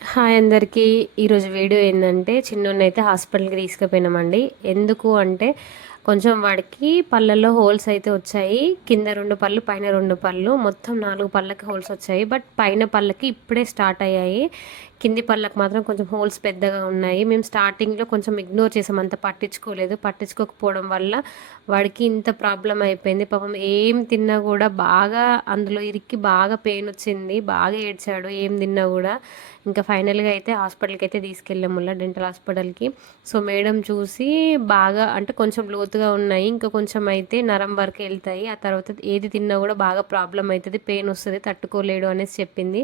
Hi అందరికీ. ఈరోజు video ఏంటంటే చిన్నోన్నైతే హాస్పిటల్కి తీసుకుపోయినామండి. ఎందుకు అంటే కొంచెం వాడికి పళ్ళల్లో హోల్స్ అయితే వచ్చాయి. కింద 2 పళ్ళు, పైన 2 పళ్ళు, మొత్తం 4 పళ్ళకి హోల్స్ వచ్చాయి. బట్ పైన పళ్ళకి ఇప్పుడే స్టార్ట్ అయ్యాయి. కింది పళ్ళకి మాత్రం కొంచెం హోల్స్ పెద్దగా ఉన్నాయి. మేము స్టార్టింగ్లో కొంచెం ఇగ్నోర్ చేసాం, అంత పట్టించుకోలేదు. పట్టించుకోకపోవడం వల్ల వాడికి ఇంత ప్రాబ్లం అయిపోయింది. పాపం ఏం తిన్నా కూడా బాగా అందులో ఇరికి బాగా పెయిన్ వచ్చింది, బాగా ఏడ్చాడు ఏం తిన్నా కూడా. ఇంకా ఫైనల్గా అయితే హాస్పిటల్కి అయితే తీసుకెళ్ళాము, డెంటల్ హాస్పిటల్కి. సో మేడం చూసి బాగా అంటే కొంచెం లోతుగా ఉన్నాయి, ఇంకా కొంచెం అయితే నరం వరకు వెళ్తాయి, ఆ తర్వాత ఏది తిన్నా కూడా బాగా ప్రాబ్లం అవుతుంది, పెయిన్ వస్తుంది, తట్టుకోలేడు అనేసి చెప్పింది.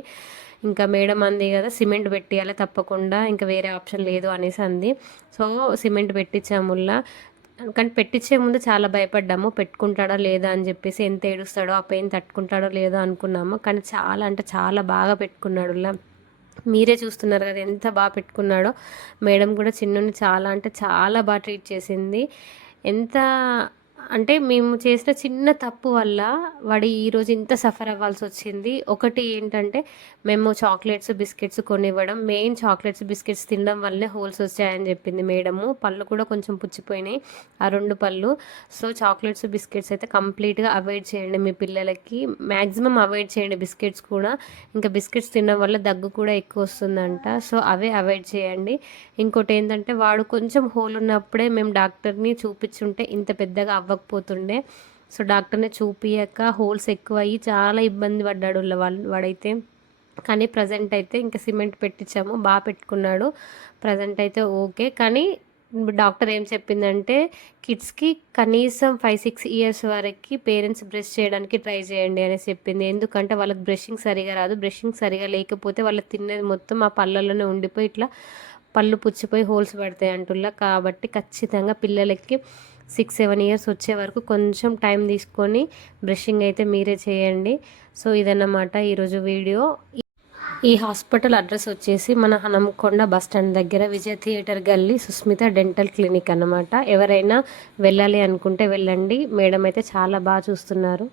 ఇంకా మేడం అంది కదా సిమెంట్ పెట్టియాలి తప్పకుండా, ఇంకా వేరే ఆప్షన్ లేదు అనేసి అంది. సో సిమెంట్ పెట్టించాముల్లా. కానీ పెట్టించే ముందు చాలా భయపడ్డాము, పెట్టుకుంటాడో లేదా అని చెప్పేసి, ఎంత ఏడుస్తాడో ఆ పెయిన్ తట్టుకుంటాడో లేదో అనుకున్నాము. కానీ చాలా అంటే చాలా బాగా పెట్టుకున్నాడు. మీరే చూస్తున్నారు కదా ఎంత బాగా పెట్టుకున్నాడో. మేడం కూడా చిన్నుని చాలా అంటే చాలా బాగా ట్రీట్ చేసింది. ఎంత అంటే మేము చేసిన చిన్న తప్పు వల్ల వాడు ఈరోజు ఇంత సఫర్ అవ్వాల్సి వచ్చింది. ఒకటి ఏంటంటే మేము చాక్లెట్స్ బిస్కెట్స్ కొనివ్వడం, మెయిన్ చాక్లెట్స్ బిస్కెట్స్ తినడం వల్లే హోల్స్ వచ్చాయని చెప్పింది మేడము. పళ్ళు కూడా కొంచెం పుచ్చిపోయినాయి, ఆ 2 పళ్ళు. సో చాక్లెట్స్ బిస్కెట్స్ అయితే కంప్లీట్గా అవాయిడ్ చేయండి మీ పిల్లలకి, మ్యాక్సిమం అవాయిడ్ చేయండి బిస్కెట్స్ కూడా. ఇంకా బిస్కెట్స్ తినడం వల్ల దగ్గు కూడా ఎక్కువ వస్తుందంట, సో అవే అవాయిడ్ చేయండి. ఇంకోటి ఏంటంటే వాడు కొంచెం హోల్ ఉన్నప్పుడే మేము డాక్టర్ని చూపించుంటే ఇంత పెద్దగా అవ్వకపోతుండే. సో డాక్టర్ని చూపియక హోల్స్ ఎక్కువ అయ్యి చాలా ఇబ్బంది పడ్డాడు వాడైతే. కానీ ప్రజెంట్ అయితే ఇంకా సిమెంట్ పెట్టించాము, బాగా పెట్టుకున్నాడు. ప్రజెంట్ అయితే ఓకే. కానీ డాక్టర్ ఏం చెప్పిందంటే కిడ్స్కి కనీసం 5-6 ఇయర్స్ వరకు పేరెంట్స్ బ్రష్ చేయడానికి ట్రై చేయండి అనేసి చెప్పింది. ఎందుకంటే వాళ్ళకి బ్రషింగ్ సరిగా రాదు, బ్రషింగ్ సరిగా లేకపోతే వాళ్ళు తినేది మొత్తం ఆ పళ్ళల్లోనే ఉండిపోయి ఇట్లా పళ్ళు పుచ్చిపోయి హోల్స్ పడతాయి అంటుల్లా. కాబట్టి ఖచ్చితంగా పిల్లలకి 6-7 ఇయర్స్ వచ్చే వరకు కొంచెం టైం తీసుకొని బ్రషింగ్ అయితే మీరే చేయండి. సో ఇదన్నమాట ఈరోజు వీడియో. ఈ హాస్పిటల్ అడ్రస్ వచ్చేసి మన హనంకొండ బస్ స్టాండ్ దగ్గర విజయ థియేటర్ గల్లీ సుస్మిత డెంటల్ క్లినిక్ అన్నమాట. ఎవరైనా వెళ్ళాలి అనుకుంటే వెళ్ళండి, మేడం అయితే చాలా బాగా చూస్తున్నారు.